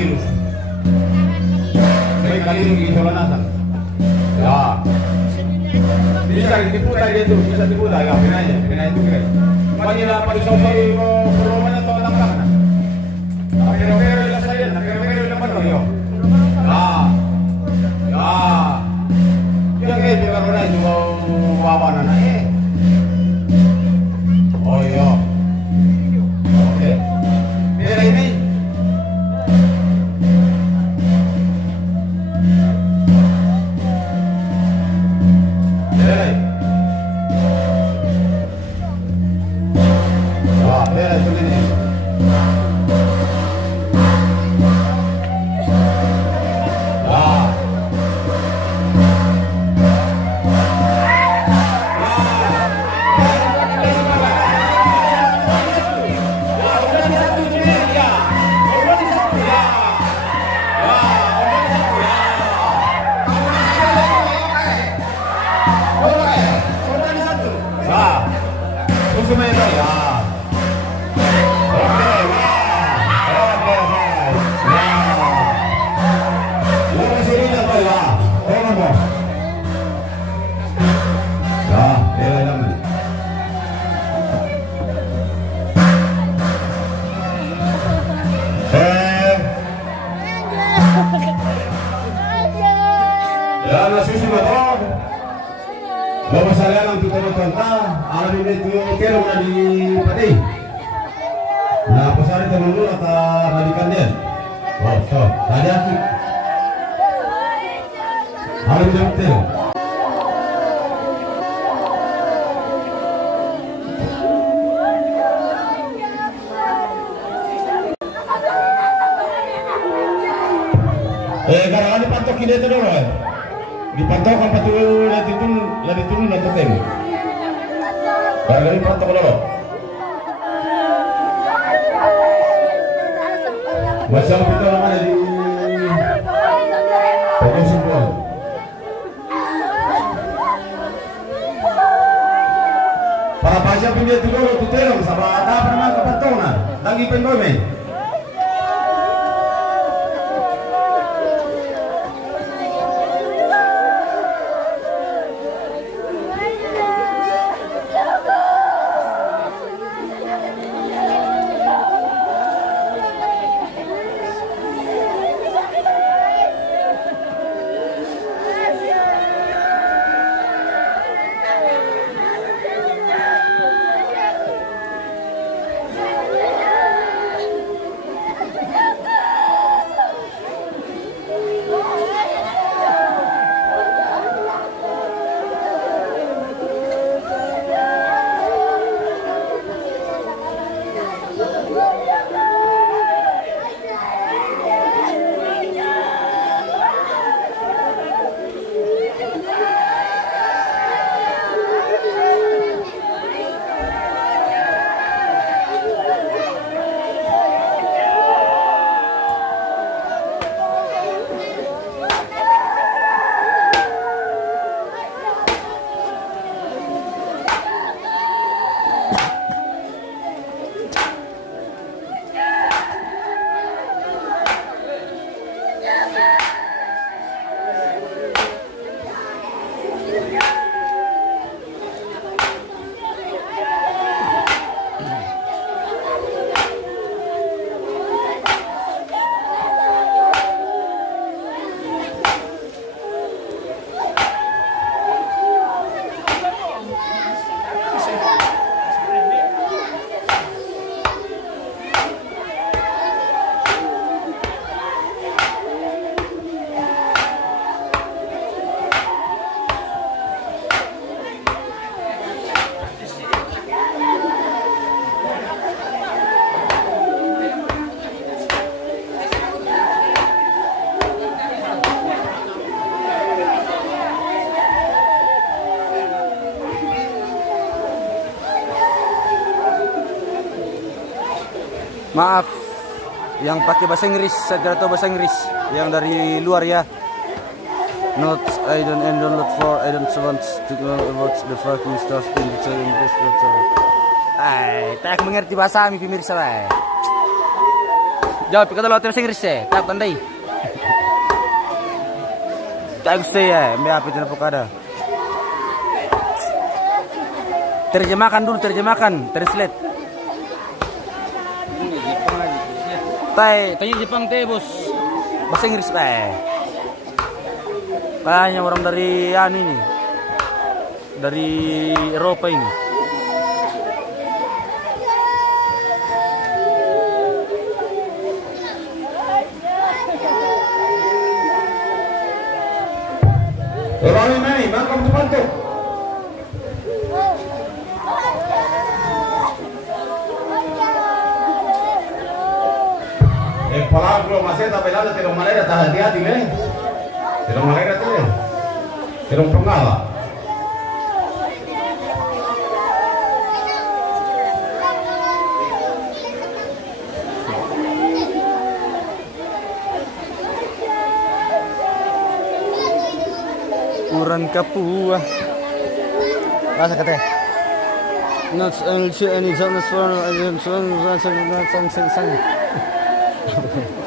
kalirus. May kalirus isolanasan. Ya. Bisa diputar dia tuh, bisa diputar ya, pinanya itu kan. Manila pada sosok perumahan atau tangkap na. Pero ilang saya, pero ilang ano yo. Ya. Ya kayak di karena juga wawa na eh. Oh iya. Oke. Pero ini bawa saya lang tutulog kanta, alam ini itu kero na di pati. Nah, pasari dulu atau nadikan dia. Oh, so, tadi aku. Alam jam tu. Kalau dipantok ini tu dulu. Dipantau kan patuh nanti turun nanti tem. Kalau dipantau dulu. Macam kita lama di pokok simpul. Para pajak pindah dulu tu terong sama ada pernah kepantau na lagi pendomen. Maaf yang pakai bahasa Inggris, saya tidak tahu bahasa Inggris yang dari luar ya. Not I don't look for, I don't want to know about the fucking stuff in the English. Tak mengerti bahasa kami pemirsa. Jawab kata lo bahasa Inggris ya. Tak tandai. Tak gusto ya. Mbak apa itu ada. Terjemahkan dulu, terjemahkan, translate. Tanya Jepang teh bos. Bahasa Inggris teh. Banyak orang dari ini, dari Eropa ini. Orang ini, mangkok bantu. Palavra belum masih tapi lalu tidak malera tak hati-hati leh, tidak malera tu leh, tidak pengalah. Uran Kapua. Rasa kata. Not only any zones for sang.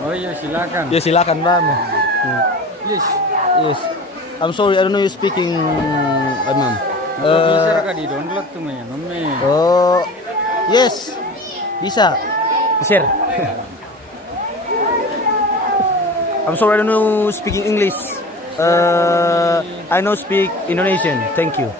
Oh iya silakan. Ya silakan Bang. Yes. Yes. I'm sorry, I don't know you speaking Ma'am. Bisa ka di download tuh men. Oh. Yes. Bisa. Share. I'm sorry, I don't know speaking English. I know speak Indonesian. Thank you.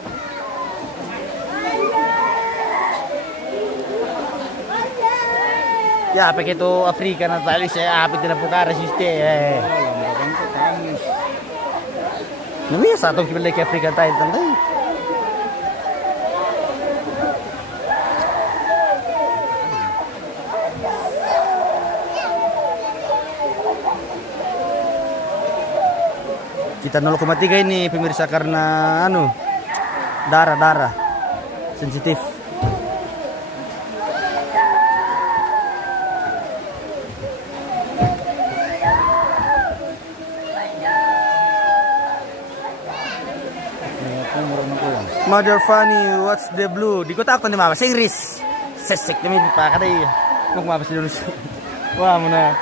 Ya, apa itu Afrika natalis ya, apa tidak punya resiste ya. Namanya satu kita lagi Afrika tayo tandai. Kita 0,3 ini pemirsa karena darah sensitif. Mother Funny, what's the blue? Di kota ako ni Mama, sa Inggris. Sesek namin pa kada iya. Kung mabas di Indonesia. Wah, mo na.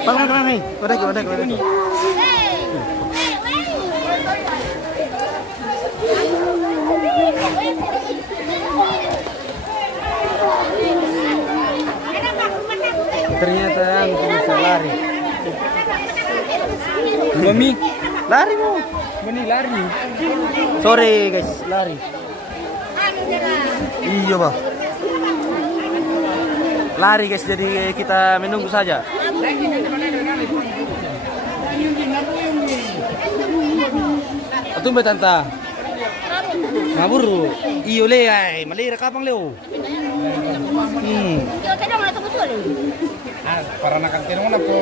Parang nih. Wadah. Ternyata yang bisa lari. Mami, Lari mo. mani lari. Sorry guys, lari. Iya bah. Lari guys, jadi kita menunggu saja. Atumbe tanta. Ngaburu. Iyo le ay, malira kapang leo. Para nakantino na po.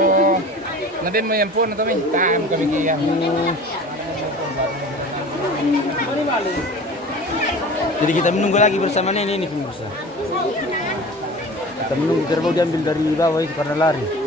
Nadin mo yan po na to may taam kami kaya. Jadi kita menunggu lagi bersama Nenek ini pemirsa. Kita menunggu kerbau diambil dari bawah itu karena lari.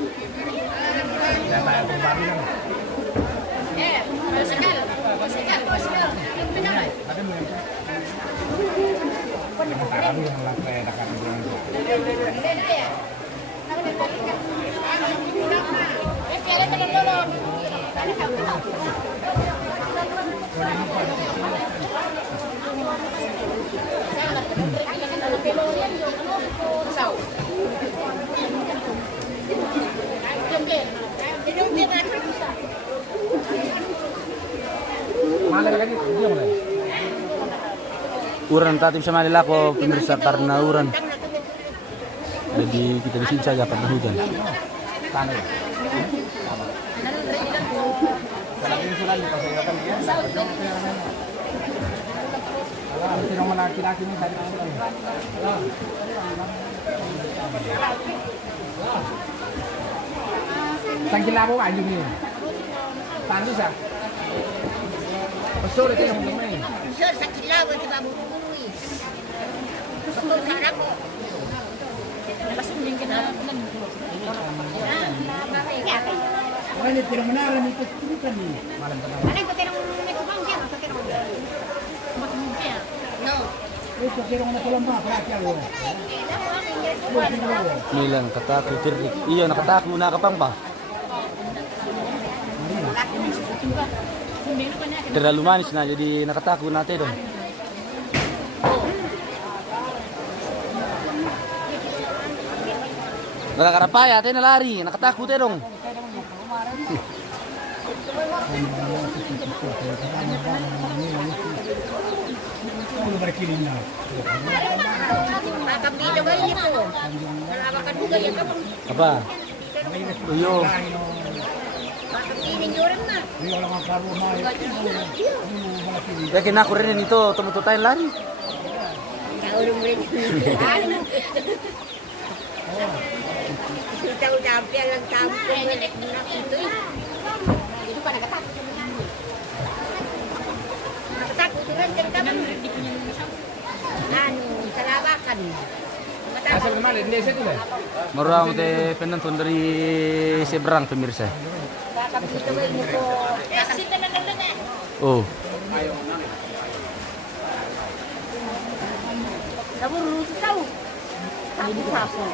Uran tatip sama lelako pemirsa karena uran. Jadi kita di sini saja karena hujan. Tangkila po kayo niyo. Tanto sa. Pastor ito yung gamay. Sir, sa kilaw, di ba bubuwi? Betul cara ko. Pasti mungkin na. Ano ko tinong bang diyan? Sa tinong. Matmubya. No. Milang katako tirik. Iya nakatako na kapang ba? Terlalu manis na jadi nakatako natin dong. Nakakarapaya, tayo na lari, nakatako tayo dong. Makapilo ba yun ito? Nalawakan mo ganyan ka pang Apa? Uyo. makapilin nyo rin na. Yakin ako rin ito, tumuto tayo lari. Naulong rin. Itaw-tabi lang tabi. Ito eh. Dito pa nagatakot. Nagatakot rin. Ano, talawakan. Asal naman, Indonesia itu lah. Marami tayo penonton dari seberang pemirsa. Kakapito ba yun po? Kakapito na lang na. Oh, Naburo taw. Tapo-tapo.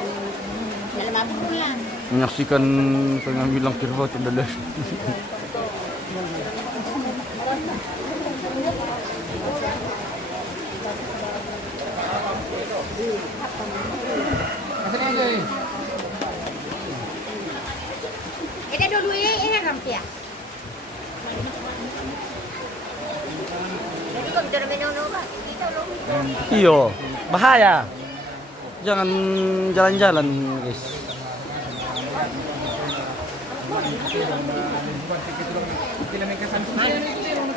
Nalaman ko yan. menyaksikan pengambilan kirbat adalah. Asal aja. Ito dulu ini rampia. Jadi kok bisa menono ba? Dito lo. Iyo, bahaya. Jangan jalan-jalan, guys.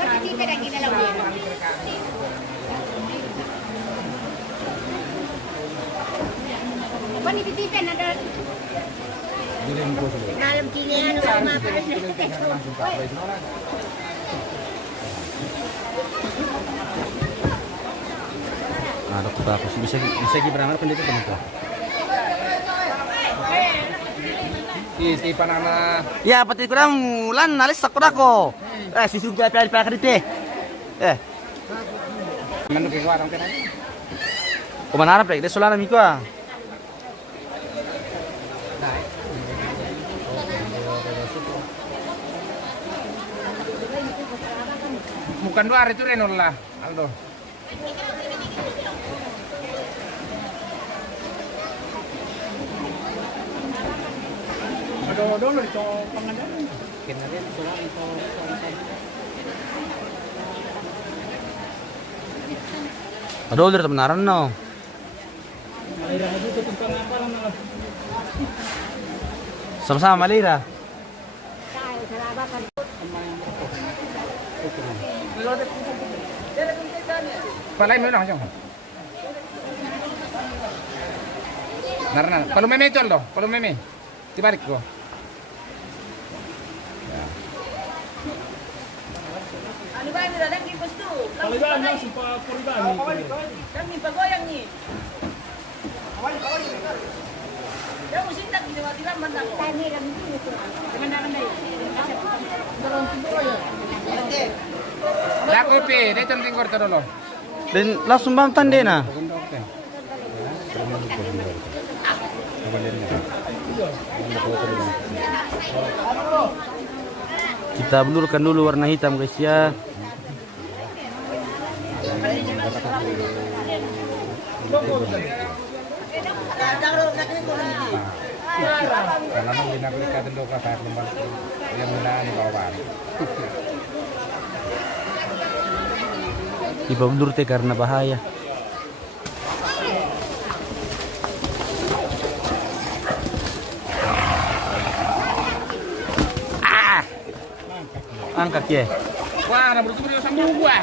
Kasi dito na ginalaw din. Apa nih titipan ada? Malam kini ano sama pa rin. Ada kita aku bisa gibran apa itu teman tuh. Istipan na. Ya, pati ko lang ulan nalis sakura ko. Sisug pa pa dito. Manok yung warang ka na. Kumanarap lagi, desola na miko ah. Bukan luar itu Renol lah, Aldo. Doon ito pangalan. Kinarin sila ito. Aduh, udah temenaran no. Sama-sama Malira. Tayo sa labakan. Palay mo lang siya. Narana, palumeme ito Aldo, palumeme. Tibalik ko. Ano ba nila lagi gusto? Paliban na sa pagpuritan. Kami pagoyang ni. Daw sinta ginawa tira man ako. Tayo lang dito. Mandakan dai. Dako pi, dito ng tingkor dulu. Dan langsung bantan deh nah. Kita blurkan dulu warna hitam guys ya. Karena nang binabalikan dulu ka sa lumban. Yang muna ni kawan. Ipablur teh karena bahaya. Angkat ya. Wah, na bertemu sa buwa.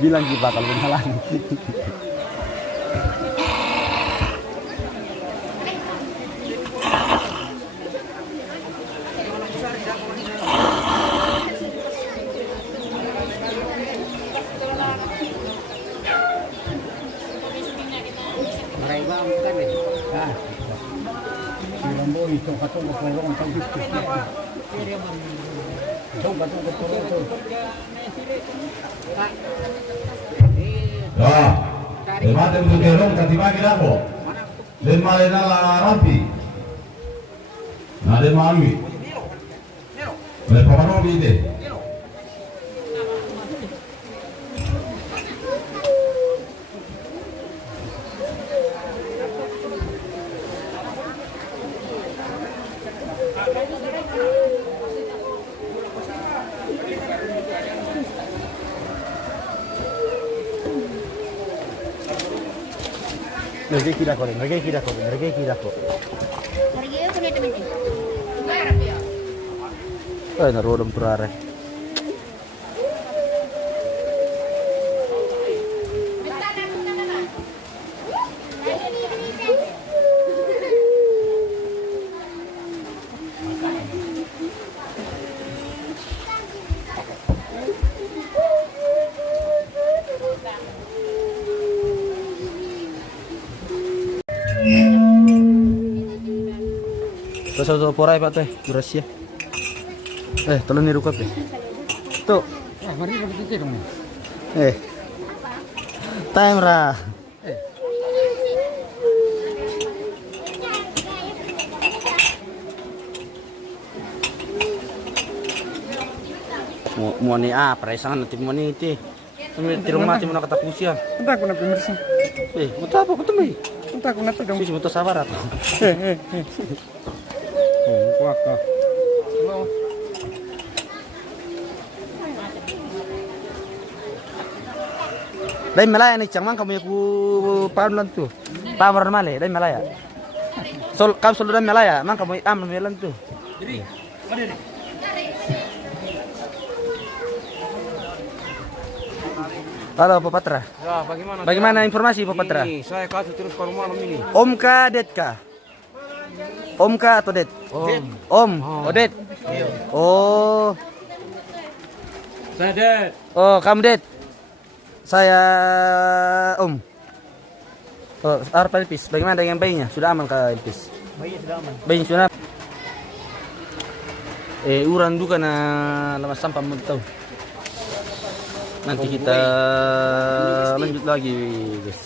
Bilang kita kalau menghalang. Ya, mate untuk dorong kati pagi dako. Dan malena la rapi. Nade malui. Le papano vide. Nageki dako, nageki dako, nageki dako. Pergi aku nih teman-teman. Garap ya. Ay, narodom turare. Pasal tu porai pak teh, Rusia. Tolong niru kap deh. Tuh. Mari kita dong. Time ra. Mau ni perasaan nanti mau ni ti. Di rumah ti mau kata pusia. Entah aku nak bersih. Mau apa aku tuh mai? Entah aku nak dong. Sih mau sabar atau? Kuat kah? Dai Malaya ni cang mang kamu ku parulan tu. Pamaran male dai Malaya. Kam solo dai Malaya mang kamu melan tu. Halo Pak Patra. Ya, bagaimana? Bagaimana informasi Pak Patra? Ini, saya kasih terus ke rumah ini. Om ka det ka? Om ka atau det? Om. Oh det. Oh. Saya det. Oh kamu det. Saya Om. Oh, Pak Elpis, bagaimana dengan bayinya? Sudah aman Kak Elpis? Bayi sudah aman. Bayinya sudah. Uran duka na lemas sampah mau tahu. Nanti kita lanjut lagi, guys.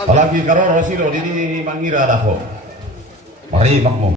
Apalagi kalau Rosilo ini mangira dako. Mari makmum.